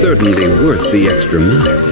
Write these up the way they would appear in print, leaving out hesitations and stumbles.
Certainly worth the extra mile.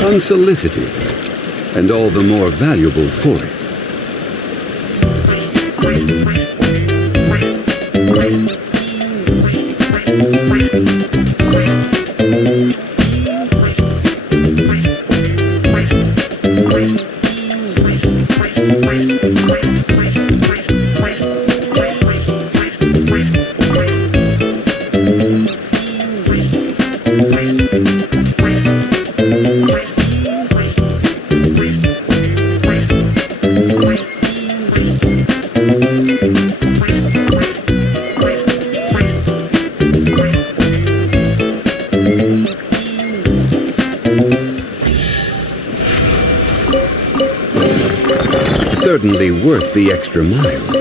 Unsolicited, and all the more valuable for it. Certainly worth the extra mile.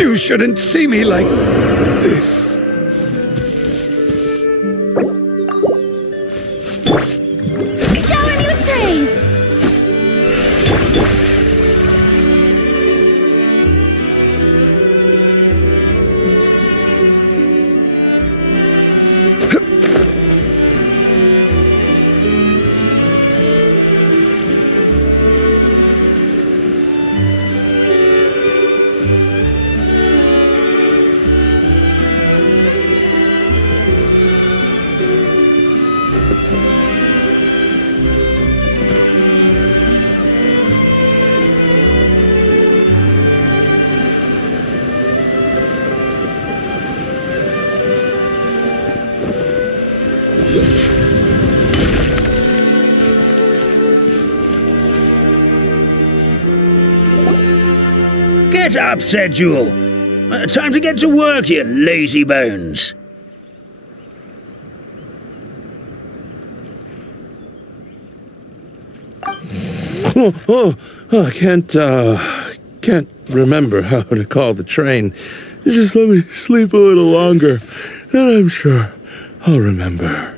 You shouldn't see me like this. Shower me with praise! Get up, said Jewel. Time to get to work, you lazy bones. I can't remember how to call the train. Just let me sleep a little longer, and I'm sure I'll remember.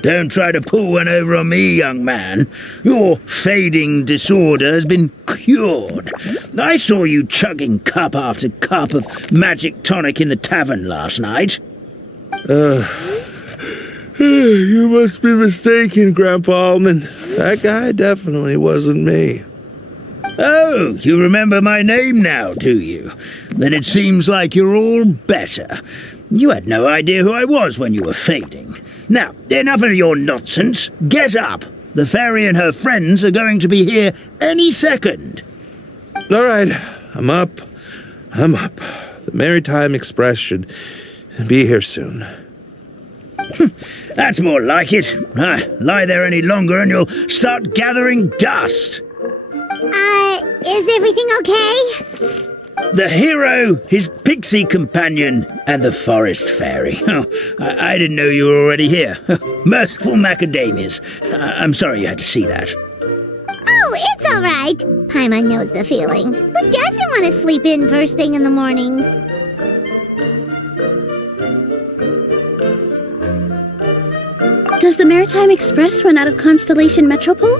Don't try to pull one over on me, young man. Your fading disorder has been cured. I saw you chugging cup after cup of magic tonic in the tavern last night. You must be mistaken, Grandpa Almond. That guy definitely wasn't me. Oh, you remember my name now, do you? Then it seems like you're all better. You had no idea who I was when you were fading. Now, enough of your nonsense. Get up. The fairy and her friends are going to be here any second. All right, I'm up. The Maritime Express should be here soon. That's more like it. Lie there any longer and you'll start gathering dust. Is everything okay? The hero, his pixie companion, and the forest fairy. Oh, I didn't know you were already here. Merciful macadamias. I'm sorry you had to see that. Oh, it's all right. Paimon knows the feeling. Who doesn't want to sleep in first thing in the morning? Does the Maritime Express run out of Constellation Metropole?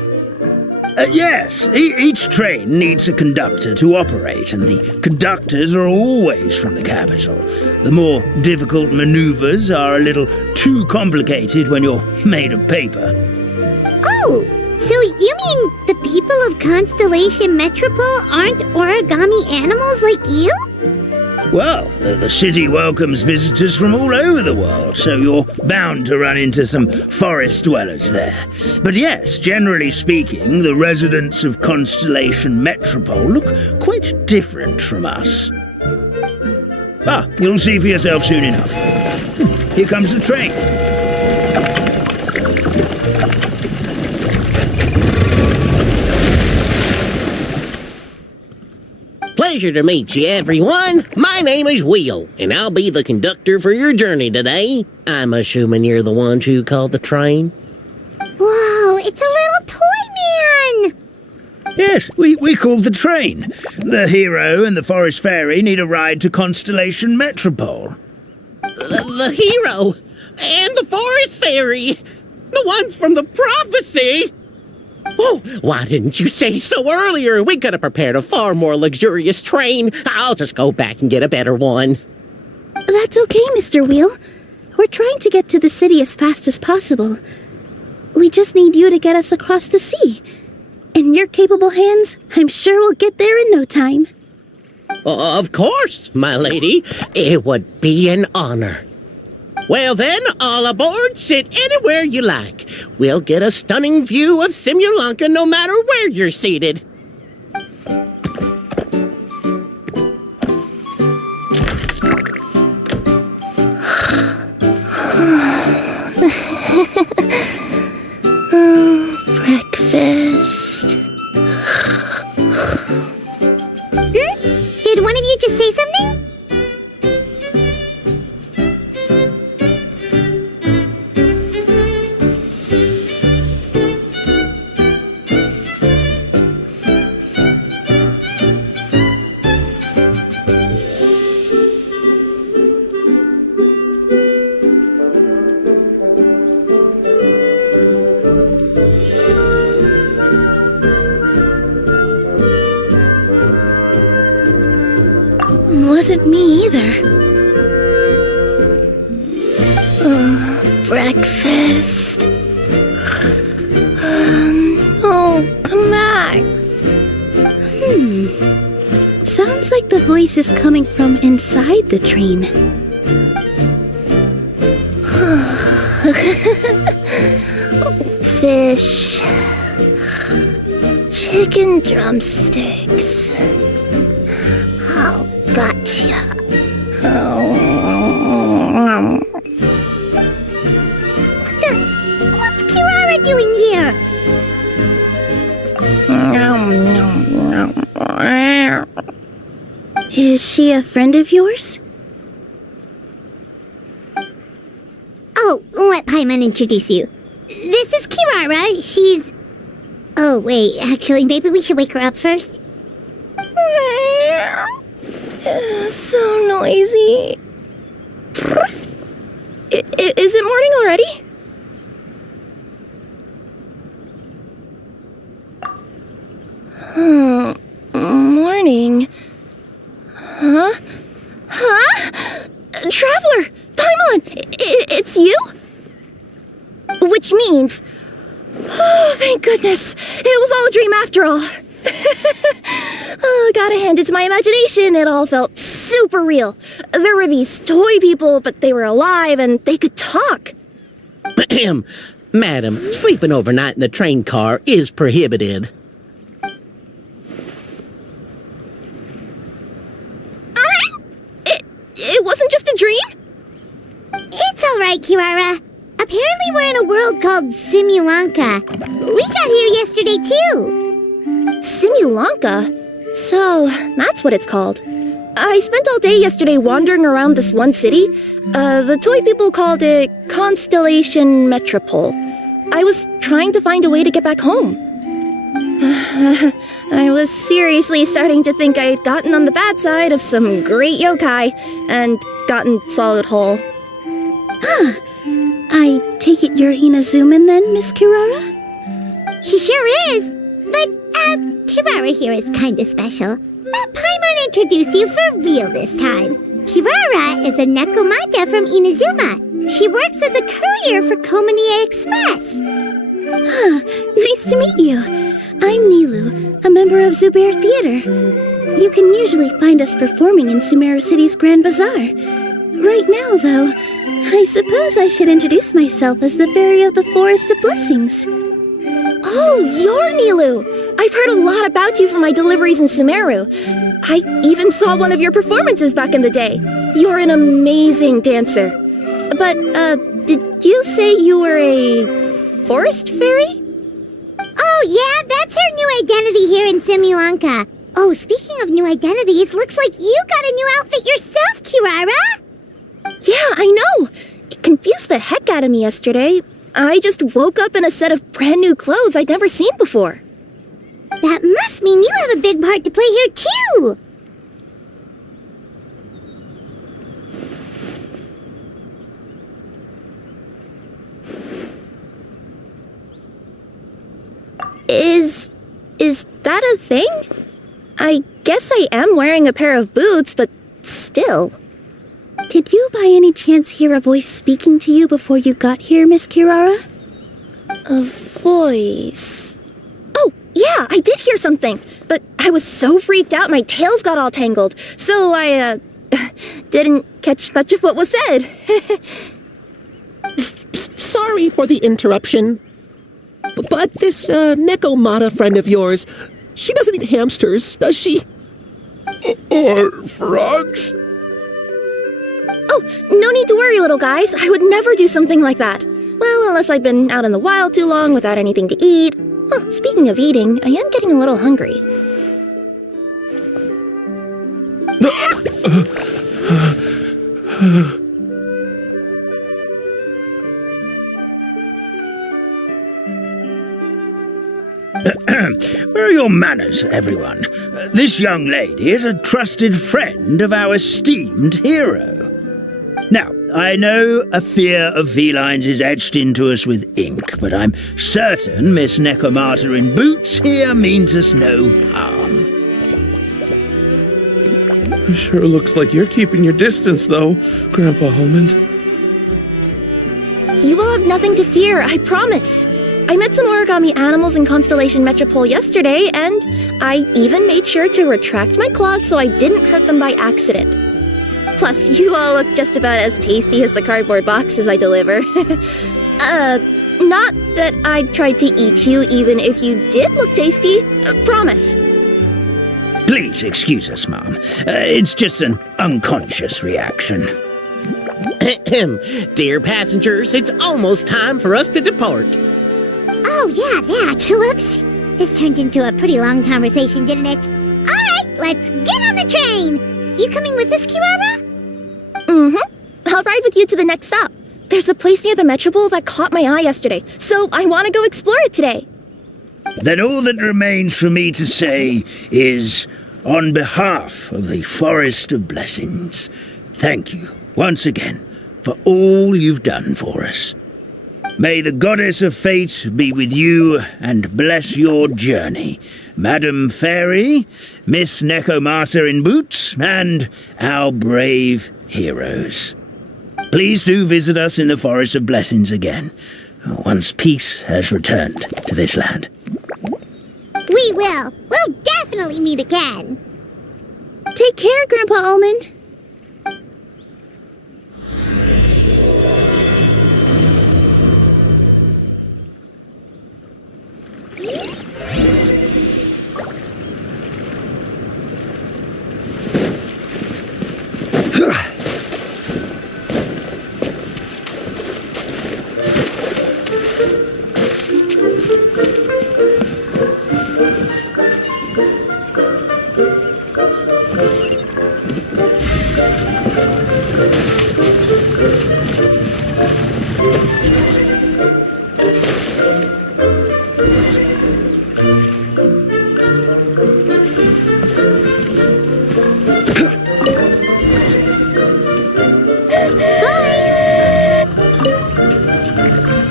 Yes, each train needs a conductor to operate, and the conductors are always from the capital. The more difficult maneuvers are a little too complicated when you're made of paper. Oh, so you mean the people of Constellation Metropole aren't origami animals like you? Well, the city welcomes visitors from all over the world, so you're bound to run into some forest dwellers there. But yes, generally speaking, the residents of Constellation Metropole look quite different from us. You'll see for yourself soon enough. Here comes the train. Pleasure to meet you, everyone. My name is Will, and I'll be the conductor for your journey today. I'm assuming you're the ones who called the train. Whoa, it's a little toy man! Yes, we called the train. The hero and the forest fairy need a ride to Constellation Metropole. The hero and the forest fairy, the ones from the prophecy. Oh, why didn't you say so earlier? We could have prepared a far more luxurious train. I'll just go back and get a better one. That's okay, Mr. Wheel. We're trying to get to the city as fast as possible. We just need you to get us across the sea. In your capable hands, I'm sure we'll get there in no time. Of course, my lady. It would be an honor. Well then, all aboard, sit anywhere you like. We'll get a stunning view of Simulanka no matter where you're seated. Breakfast. Did one of you just say something? Wasn't me either. Breakfast. Oh, come back. Sounds like the voice is coming from inside the train. fish, chicken drumsticks. Oh, gotcha. What's Kirara doing here? Is she a friend of yours? Oh, let Paimon introduce you. This is Kirara. She's... Oh, wait. Actually, maybe we should wake her up first. So noisy. Is it morning already? Morning. Huh? Traveler! Paimon! It's you? Which means... Oh, thank goodness. It was all a dream after all. Oh, gotta hand it to my imagination. It all felt super real. There were these toy people, but they were alive and they could talk. Madam, sleeping overnight in the train car is prohibited. It wasn't just a dream? It's all right, Kirara. Apparently we're in a world called Simulanka. We got here yesterday, too. Simulanka? So, that's what it's called. I spent all day yesterday wandering around this one city. The toy people called it Constellation Metropole. I was trying to find a way to get back home. I was seriously starting to think I'd gotten on the bad side of some great yokai and gotten swallowed whole. I take it you're Inazuman then, Miss Kirara? She sure is. But, Kirara here is kinda special. Let Paimon introduce you for real this time. Kirara is a Nekomata from Inazuma. She works as a courier for Komanie Express. Nice to meet you. I'm Nilu, a member of Zubair Theater. You can usually find us performing in Sumeru City's Grand Bazaar. Right now, though, I suppose I should introduce myself as the Fairy of the Forest of Blessings. Oh, you're Nilu! I've heard a lot about you from my deliveries in Sumeru. I even saw one of your performances back in the day. You're an amazing dancer. But, did you say you were a forest fairy? Oh, yeah, that's her new identity here in Simulanka. Oh, speaking of new identities, looks like you got a new outfit yourself, Kirara! Yeah, I know! It confused the heck out of me yesterday. I just woke up in a set of brand new clothes I'd never seen before. That must mean you have a big part to play here, too! Is that a thing? I guess I am wearing a pair of boots, but still. Did you by any chance hear a voice speaking to you before you got here, Miss Kirara? A voice... Oh, yeah, I did hear something, but I was so freaked out my tails got all tangled, so I, didn't catch much of what was said. Sorry for the interruption. But this, Nekomata friend of yours, she doesn't eat hamsters, does she? Or frogs? Oh, no need to worry, little guys. I would never do something like that. Well, unless I've been out in the wild too long without anything to eat. Oh, speaking of eating, I am getting a little hungry. Where are your manners, everyone? This young lady is a trusted friend of our esteemed hero. Now, I know a fear of felines is etched into us with ink, but I'm certain Miss Nekomata in boots here means us no harm. It sure looks like you're keeping your distance, though, Grandpa Almond. You will have nothing to fear, I promise. I met some origami animals in Constellation Metropole yesterday, and I even made sure to retract my claws so I didn't hurt them by accident. Plus, you all look just about as tasty as the cardboard boxes I deliver. Not that I'd try to eat you even if you did look tasty. Promise. Please excuse us, Mom. It's just an unconscious reaction. Dear passengers, it's almost time for us to depart. Oh, yeah, that. Whoops. This turned into a pretty long conversation, didn't it? All right, let's get on the train. You coming with us, Kirara? I'll ride with you to the next stop. There's a place near the Metropole that caught my eye yesterday, so I want to go explore it today. Then all that remains for me to say is, on behalf of the Forest of Blessings, thank you once again for all you've done for us. May the Goddess of Fate be with you and bless your journey, Madam Fairy, Miss Nekomata in boots, and our brave heroes. Please do visit us in the Forest of Blessings again, once peace has returned to this land. We will. We'll definitely meet again. Take care, Grandpa Almond.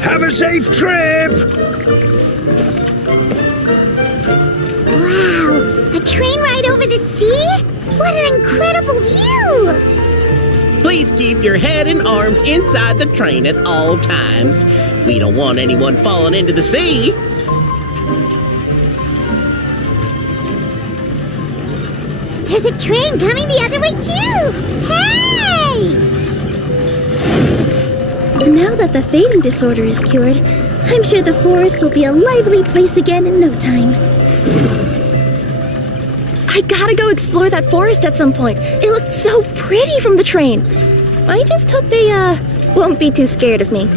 Have a safe trip! Wow, a train ride over the sea? What an incredible view! Please keep your head and arms inside the train at all times. We don't want anyone falling into the sea. There's a train coming the other way too! Hey! Now that the fading disorder is cured, I'm sure the forest will be a lively place again in no time. I gotta go explore that forest at some point. It looked so pretty from the train. I just hope they, won't be too scared of me.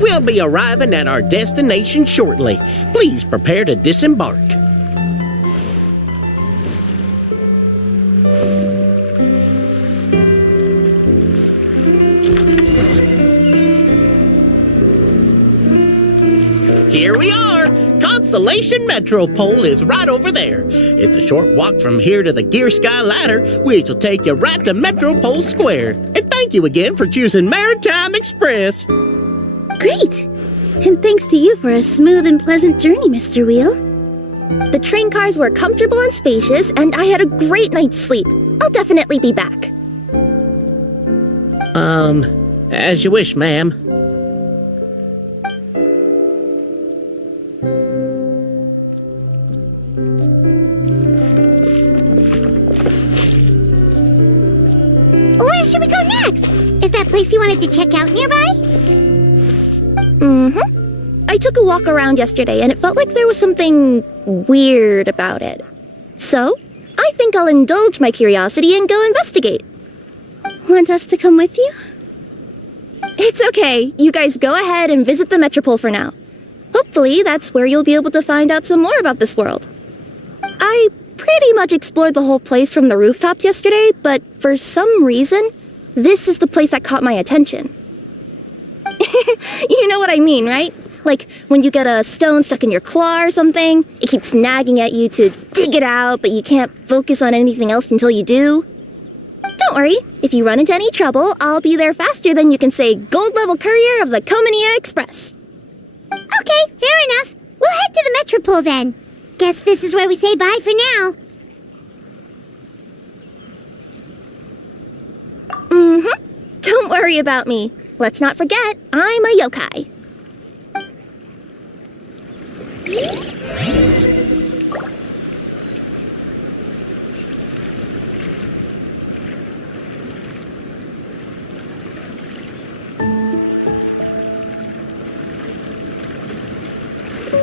We'll be arriving at our destination shortly. Please prepare to disembark. Here we are! Constellation Metropole is right over there. It's a short walk from here to the Gear Sky Ladder, which will take you right to Metropole Square. And thank you again for choosing Maritime Express. Great! And thanks to you for a smooth and pleasant journey, Mr. Wheel. The train cars were comfortable and spacious, and I had a great night's sleep. I'll definitely be back. As you wish, ma'am. Where should we go next? Is that place you wanted to check out nearby? I took a walk around yesterday, and it felt like there was something weird about it. So, I think I'll indulge my curiosity and go investigate. Want us to come with you? It's okay. You guys go ahead and visit the Metropole for now. Hopefully, that's where you'll be able to find out some more about this world. I pretty much explored the whole place from the rooftops yesterday, but for some reason, this is the place that caught my attention. You know what I mean, right? Like when you get a stone stuck in your claw or something, it keeps nagging at you to dig it out, but you can't focus on anything else until you do. Don't worry, if you run into any trouble, I'll be there faster than you can say gold level courier of the Comania Express. Okay, fair enough. We'll head to the Metropole then. Guess this is where we say bye for now. Don't worry about me. Let's not forget, I'm a yokai.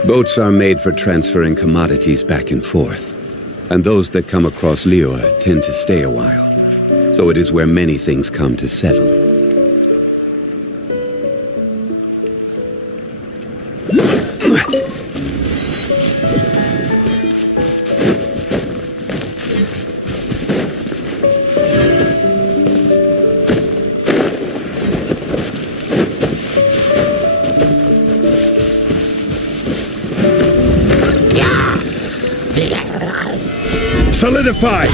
Boats are made for transferring commodities back and forth, and those that come across Lior tend to stay a while. So it is where many things come to settle. Solidify!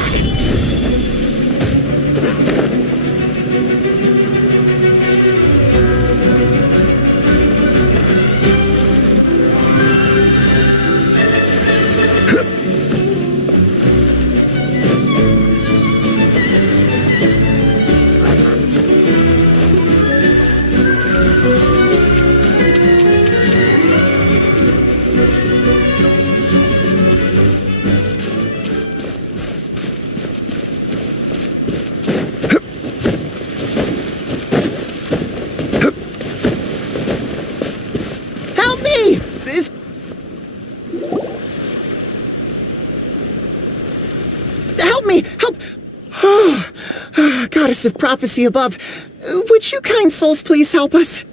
Goddess of prophecy above, would you kind souls please help us?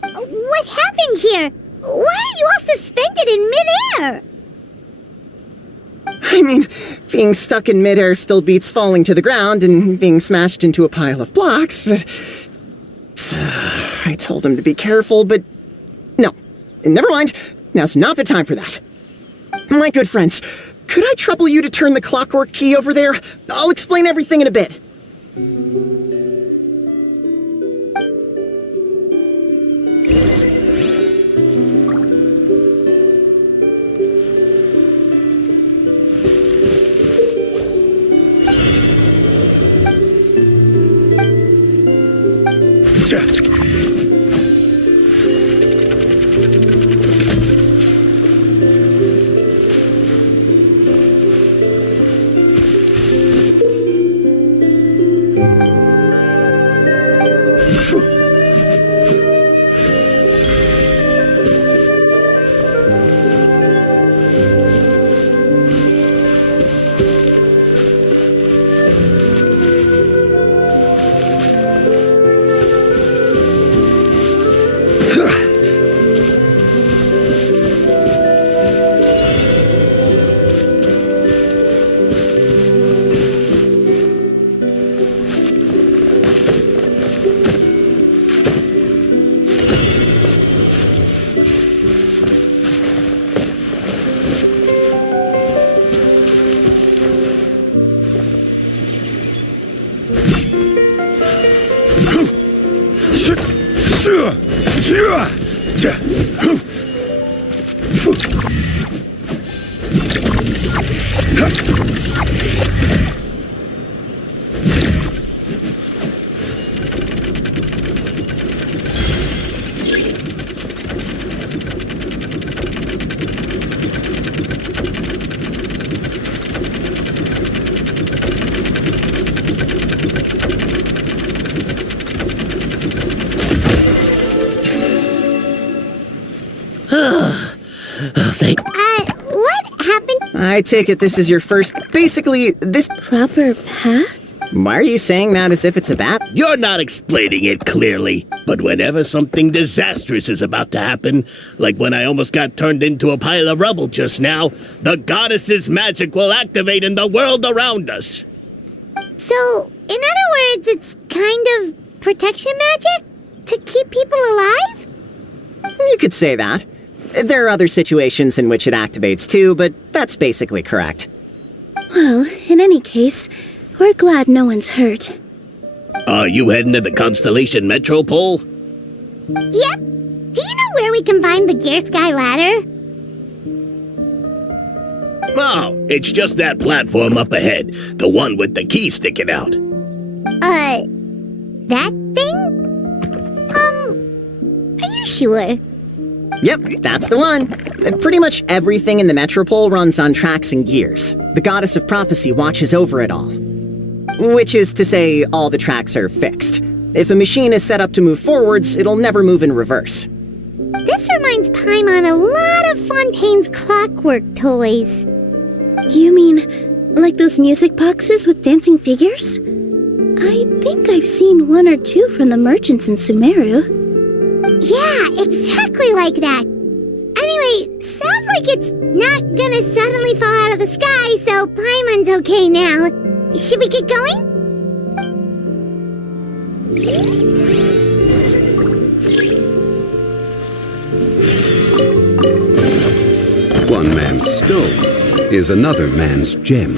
What happened here? Why are you all suspended in midair? I mean, being stuck in midair still beats falling to the ground and being smashed into a pile of blocks, but... I told him to be careful, but... No. Never mind. Now's not the time for that. My good friends, could I trouble you to turn the clockwork key over there? I'll explain everything in a bit. What happened? I take it this is your first... Basically, this... Proper path? Why are you saying that as if it's a bat? You're not explaining it clearly, but whenever something disastrous is about to happen, like when I almost got turned into a pile of rubble just now, the goddess's magic will activate in the world around us. So, in other words, it's kind of protection magic? To keep people alive? You could say that. There are other situations in which it activates too, but that's basically correct. Well, in any case, we're glad no one's hurt. Are you heading to the Constellation Metropole? Yep. Do you know where we can find the Gear Sky ladder? Oh, it's just that platform up ahead. The one with the key sticking out. That thing? Are you sure? Yep, that's the one. Pretty much everything in the Metropole runs on tracks and gears. The Goddess of Prophecy watches over it all. Which is to say, all the tracks are fixed. If a machine is set up to move forwards, it'll never move in reverse. This reminds Paimon a lot of Fontaine's clockwork toys. You mean like those music boxes with dancing figures? I think I've seen one or two from the merchants in Sumeru. Yeah, exactly like that. Anyway, sounds like it's not gonna suddenly fall out of the sky, so Paimon's okay now. Should we get going? One man's stone is another man's gem.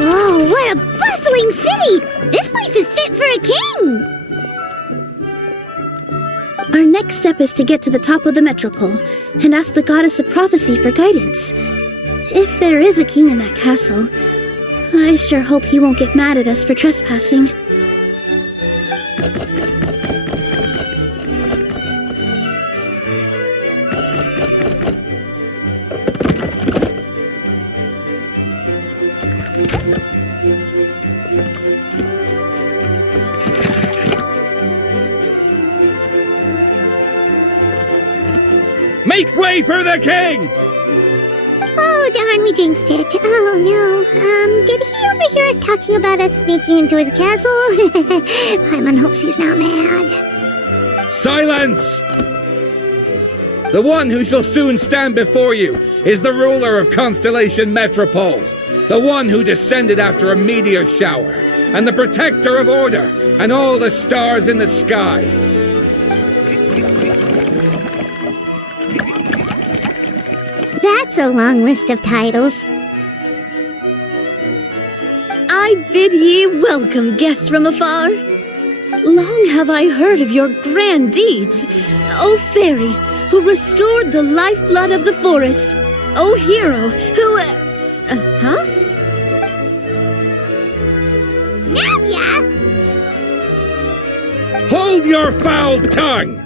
Whoa, what a bustling city! This place is fit for a king! Our next step is to get to the top of the metropole and ask the goddess of prophecy for guidance. If there is a king in that castle, I sure hope he won't get mad at us for trespassing. Make way for the king! Oh, darn, we jinxed it. Oh, no. Did he overhear us talking about us sneaking into his castle? Paimon hopes he's not mad. Silence! The one who shall soon stand before you is the ruler of Constellation Metropole, the one who descended after a meteor shower, and the protector of order and all the stars in the sky. That's a long list of titles. I bid ye welcome, guests from afar. Long have I heard of your grand deeds, O fairy, who restored the lifeblood of the forest, O hero, who... huh? Navia! Hold your foul tongue!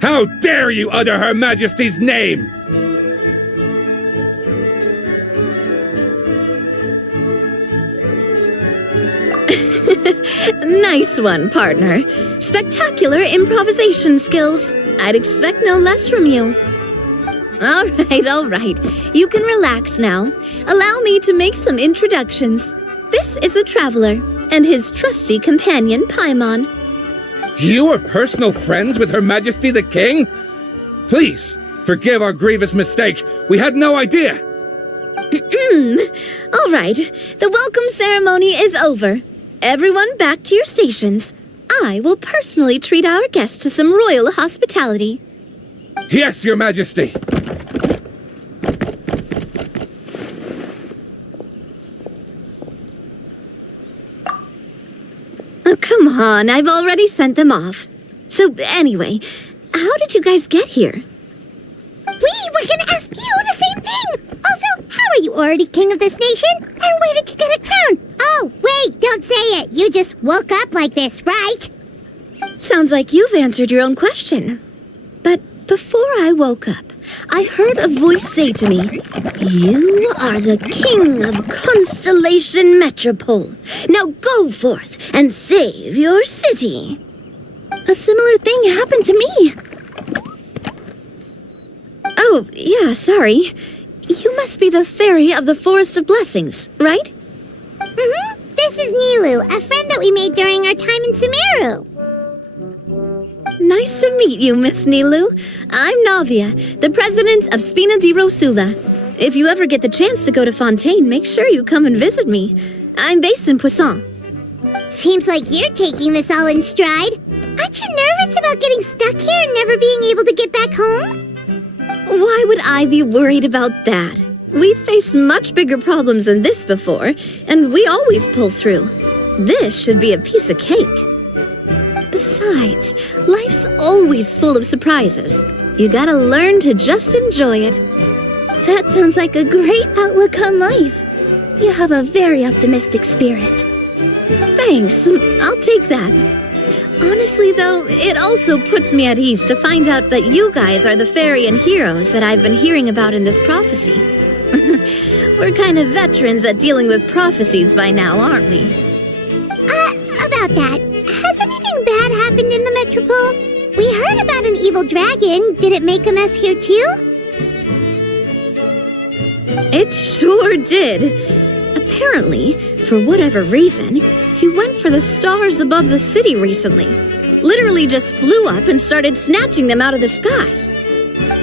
How dare you utter Her Majesty's name! Nice one, partner. Spectacular improvisation skills. I'd expect no less from you. All right. You can relax now. Allow me to make some introductions. This is the Traveler, and his trusty companion, Paimon. You are personal friends with Her Majesty the King? Please, forgive our grievous mistake. We had no idea. All right. The welcome ceremony is over. Everyone back to your stations. I will personally treat our guests to some royal hospitality. Yes, Your Majesty. Oh, come on, I've already sent them off. So anyway, how did you guys get here? We were gonna ask you the same thing! Also, how are you already king of this nation? And where did you get a crown? Oh, wait, don't say it. You just woke up like this, right? Sounds like you've answered your own question. But before I woke up, I heard a voice say to me, "You are the king of Constellation Metropole. Now go forth and save your city." A similar thing happened to me. Oh, yeah, sorry. You must be the fairy of the Forest of Blessings, right? Mm-hmm. This is Nilu, a friend that we made during our time in Sumeru. Nice to meet you, Miss Nilu. I'm Navia, the president of Spina di Rosula. If you ever get the chance to go to Fontaine, make sure you come and visit me. I'm based in Poisson. Seems like you're taking this all in stride. Aren't you nervous about getting stuck here and never being able to get back home? Why would I be worried about that? We've faced much bigger problems than this before, and we always pull through. This should be a piece of cake. Besides, life's always full of surprises. You gotta learn to just enjoy it. That sounds like a great outlook on life. You have a very optimistic spirit. Thanks, I'll take that. Honestly, though, it also puts me at ease to find out that you guys are the fairy and heroes that I've been hearing about in this prophecy. We're kind of veterans at dealing with prophecies by now, aren't we? About that, has anything bad happened in the Metropole? We heard about an evil dragon. Did it make a mess here too? It sure did. Apparently, for whatever reason, he went for the stars above the city recently. Literally just flew up and started snatching them out of the sky.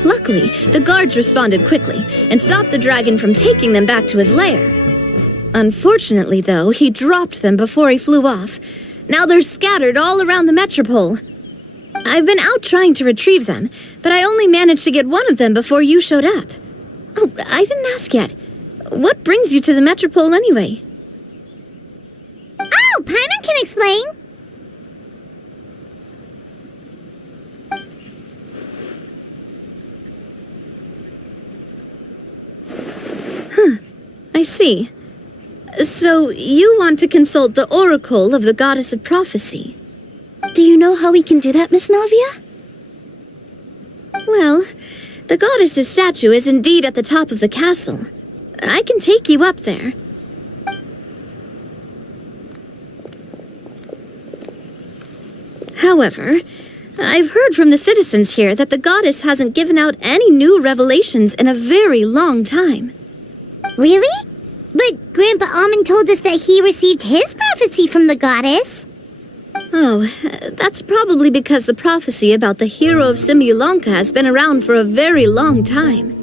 Luckily, the guards responded quickly and stopped the dragon from taking them back to his lair. Unfortunately, though, he dropped them before he flew off. Now they're scattered all around the Metropole. I've been out trying to retrieve them, but I only managed to get one of them before you showed up. Oh, I didn't ask yet. What brings you to the Metropole anyway? Oh, Paimon can explain. I see. So, you want to consult the Oracle of the Goddess of Prophecy. Do you know how we can do that, Miss Navia? Well, the goddess's statue is indeed at the top of the castle. I can take you up there. However, I've heard from the citizens here that the goddess hasn't given out any new revelations in a very long time. Really? But Grandpa Almond told us that he received his prophecy from the goddess. Oh, that's probably because the prophecy about the hero of Simulanka has been around for a very long time.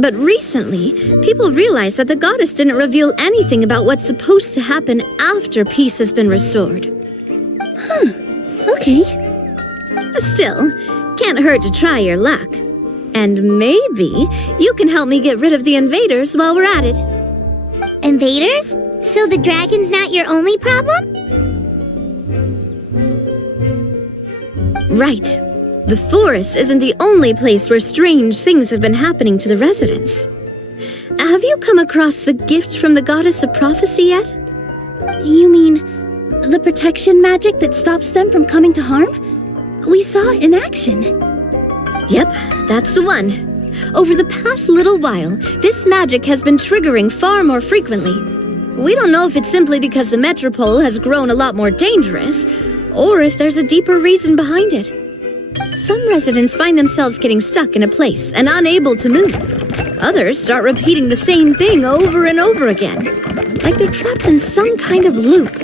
But recently, people realized that the goddess didn't reveal anything about what's supposed to happen after peace has been restored. Okay. Still, can't hurt to try your luck. And maybe you can help me get rid of the invaders while we're at it. Invaders? So the dragon's not your only problem? Right. The forest isn't the only place where strange things have been happening to the residents. Have you come across the gift from the Goddess of Prophecy yet? You mean the protection magic that stops them from coming to harm? We saw it in action. Yep, that's the one. Over the past little while, this magic has been triggering far more frequently. We don't know if it's simply because the Metropole has grown a lot more dangerous, or if there's a deeper reason behind it. Some residents find themselves getting stuck in a place and unable to move. Others start repeating the same thing over and over again, like they're trapped in some kind of loop.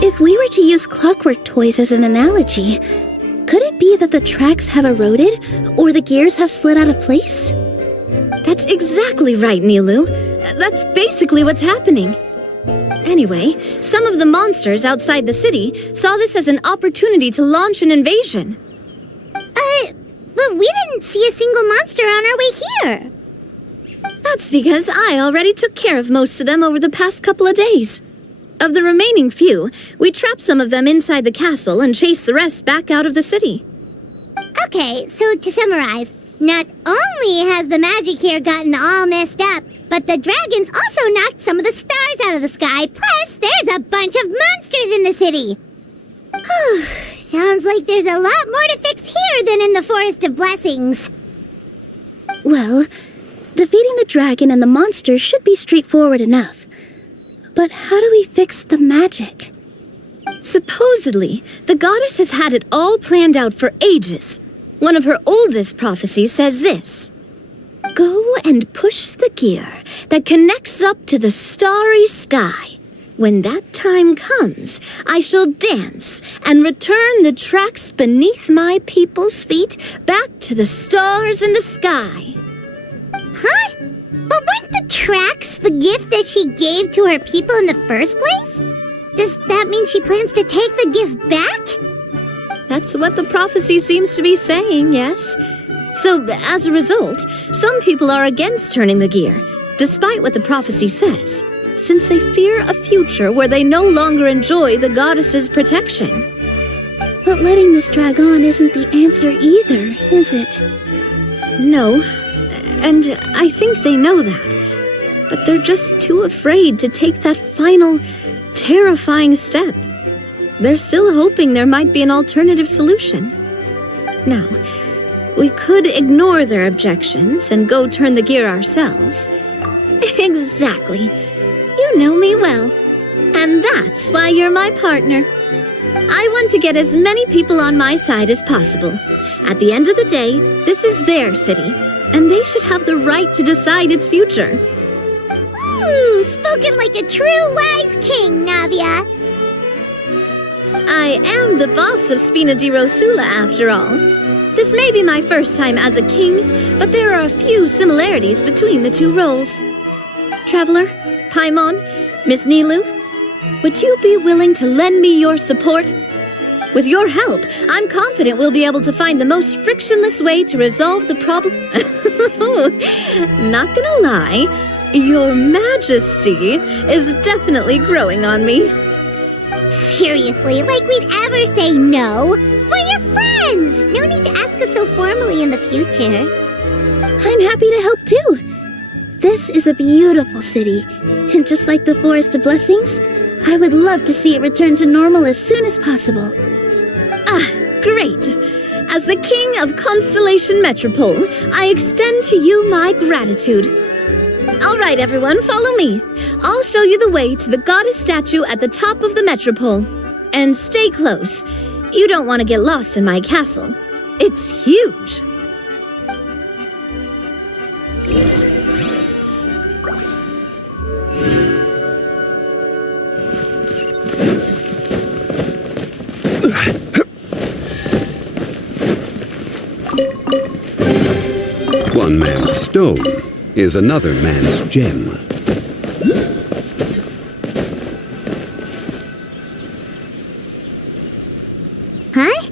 If we were to use clockwork toys as an analogy, could it be that the tracks have eroded, or the gears have slid out of place? That's exactly right, Nilu. That's basically what's happening. Anyway, some of the monsters outside the city saw this as an opportunity to launch an invasion. But we didn't see a single monster on our way here. That's because I already took care of most of them over the past couple of days. Of the remaining few, we trapped some of them inside the castle and chased the rest back out of the city. Okay, so to summarize, not only has the magic here gotten all messed up, but the dragons also knocked some of the stars out of the sky, plus there's a bunch of monsters in the city. Sounds like there's a lot more to fix here than in the Forest of Blessings. Well, defeating the dragon and the monsters should be straightforward enough. But how do we fix the magic? Supposedly, the goddess has had it all planned out for ages. One of her oldest prophecies says this: "Go and push the gear that connects up to the starry sky. When that time comes, I shall dance and return the tracks beneath my people's feet back to the stars in the sky." Huh? But weren't the tracks the gift that she gave to her people in the first place? Does that mean she plans to take the gift back? That's what the prophecy seems to be saying, yes. So, as a result, some people are against turning the gear, despite what the prophecy says, since they fear a future where they no longer enjoy the goddess's protection. But letting this drag on isn't the answer either, is it? No, and I think they know that. But they're just too afraid to take that final, terrifying step. They're still hoping there might be an alternative solution. Now, we could ignore their objections and go turn the gear ourselves. Exactly. You know me well. And that's why you're my partner. I want to get as many people on my side as possible. At the end of the day, this is their city, and they should have the right to decide its future. Ooh, spoken like a true wise king, Navia. I am the boss of Spina di Rosula, after all. This may be my first time as a king, but there are a few similarities between the two roles. Traveler, Paimon, Miss Nilu, would you be willing to lend me your support? With your help, I'm confident we'll be able to find the most frictionless way to resolve the problem. Not gonna lie, Your Majesty is definitely growing on me. Seriously, like we'd ever say no? We're your friends! No need to ask us so formally in the future. I'm happy to help too. This is a beautiful city, and just like the Forest of Blessings, I would love to see it return to normal as soon as possible. Ah, great. As the King of Constellation Metropole, I extend to you my gratitude. All right, everyone, follow me. I'll show you the way to the goddess statue at the top of the Metropole. And stay close. You don't want to get lost in my castle. It's huge. One man's stone is another man's gem. Huh?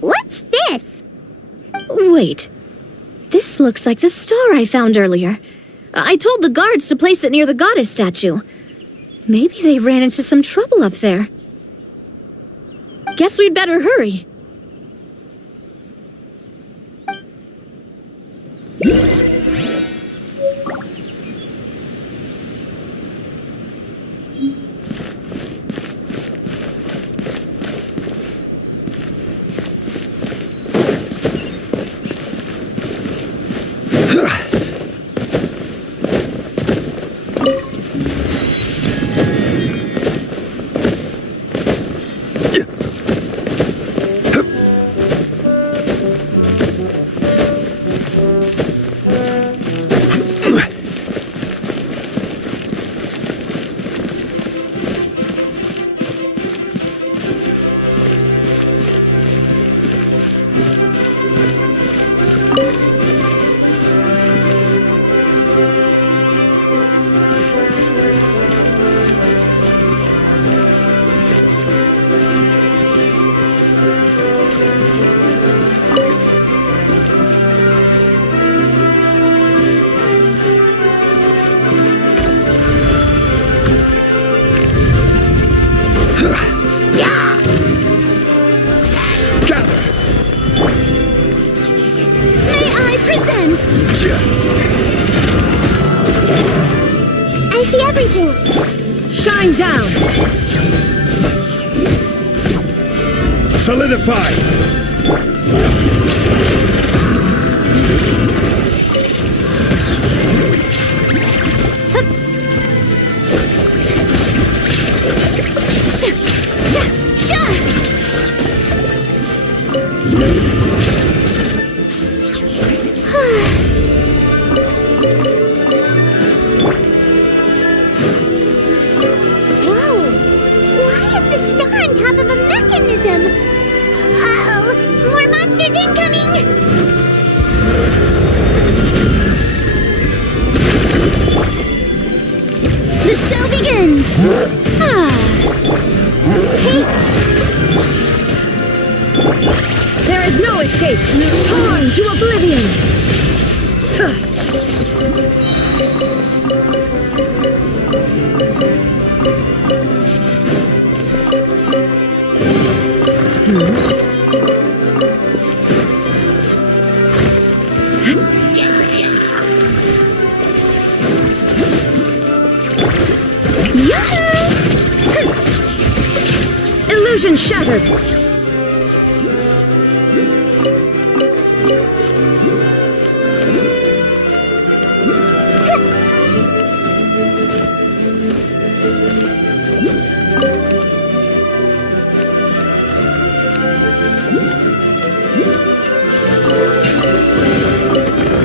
What's this? Wait. This looks like the star I found earlier. I told the guards to place it near the goddess statue. Maybe they ran into some trouble up there. Guess we'd better hurry. I see everything. Shine down! Solidify! The show begins! no escape! Torn to oblivion! Illusion shattered!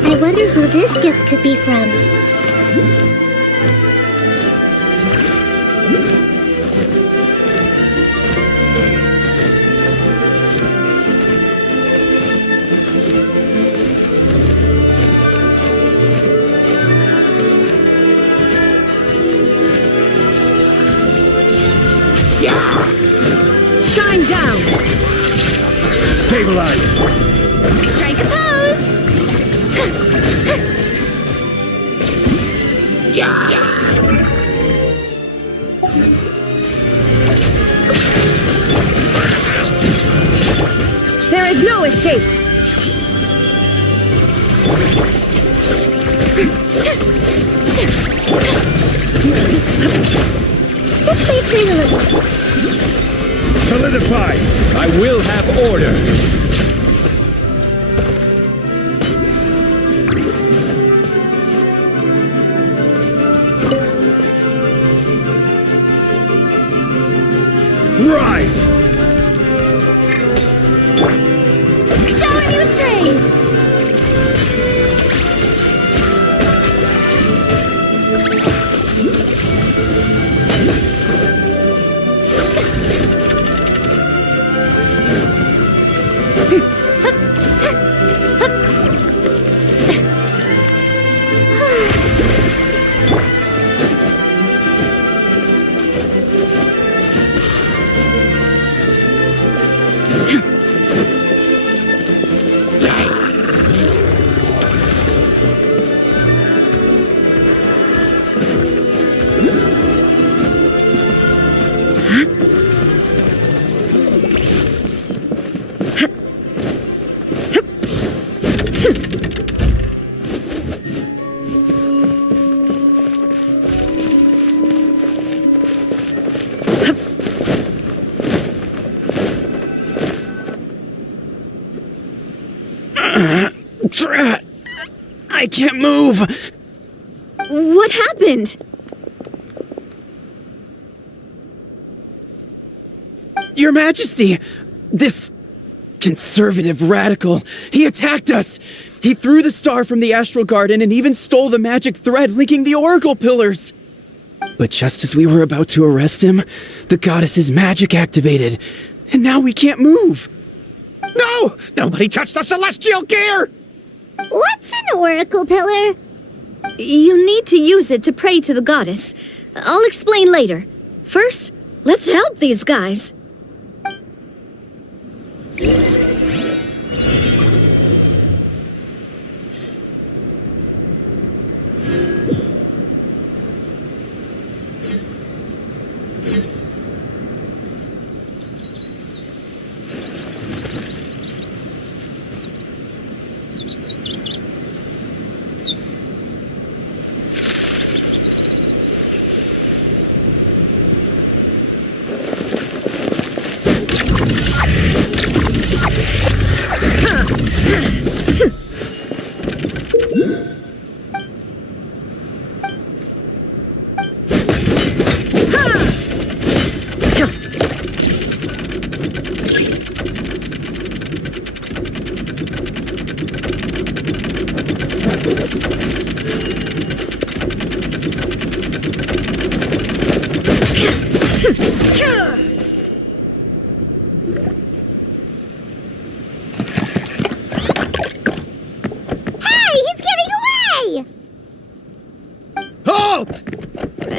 I wonder who this gift could be from. Shine down! Stabilize! Strike a pose! There is no escape! This way, pretty little. Solidify! I will have order. Rise! Showing you praise! I can't move! What happened? Your Majesty! This conservative radical, he attacked us! He threw the star from the Astral Garden and even stole the magic thread linking the Oracle Pillars! But just as we were about to arrest him, the goddess's magic activated, and now we can't move! No! Nobody touch the celestial gear! What's an oracle pillar? You need to use it to pray to the goddess. I'll explain later. First, let's help these guys.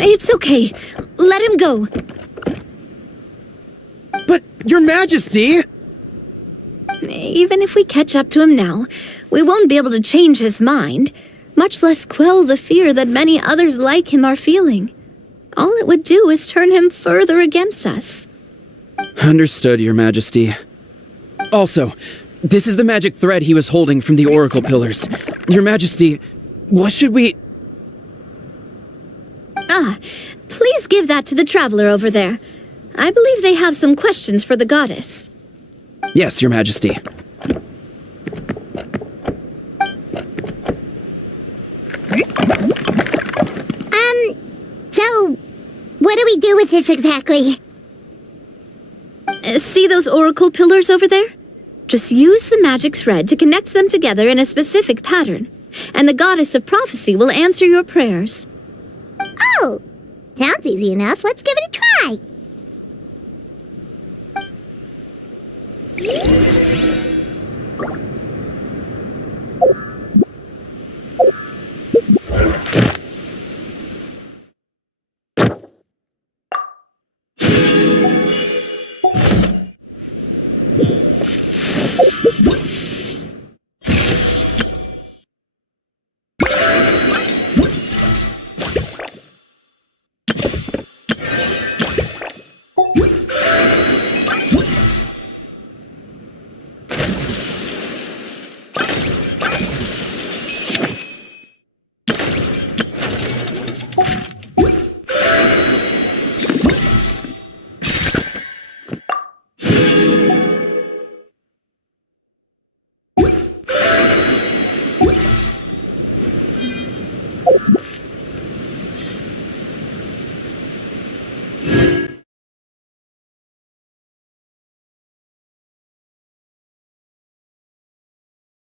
It's okay. Let him go. But, Your Majesty! Even if we catch up to him now, we won't be able to change his mind, much less quell the fear that many others like him are feeling. All it would do is turn him further against us. Understood, Your Majesty. Also, this is the magic thread he was holding from the Oracle Pillars. Your Majesty, what should we... Please give that to the traveler over there. I believe they have some questions for the goddess. Yes, Your Majesty. So, what do we do with this exactly? See those oracle pillars over there? Just use the magic thread to connect them together in a specific pattern, and the goddess of prophecy will answer your prayers. Oh, sounds easy enough. Let's give it a try.